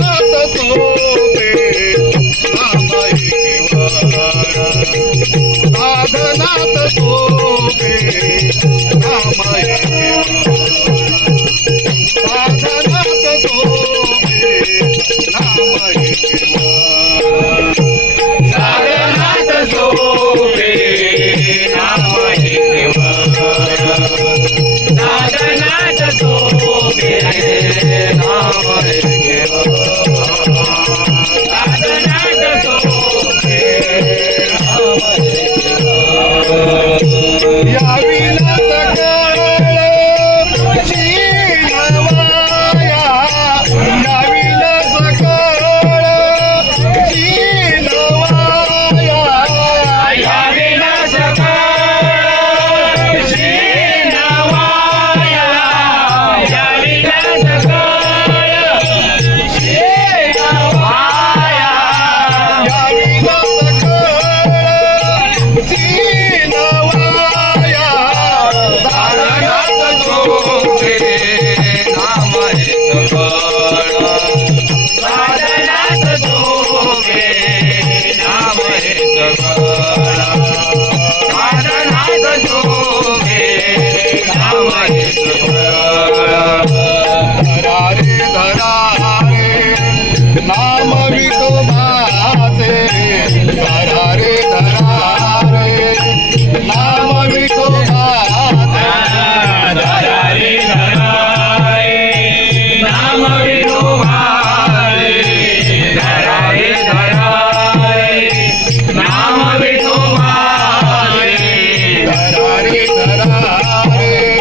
Hello. नाम विठोबाचे धरा रे धरा रे. नाम विठोबाचे धरा रे नाम विठोबाचे धरा रे नाम विठोबाचे धरा रे.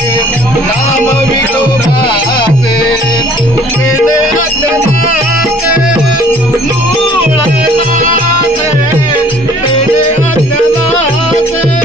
Thank you.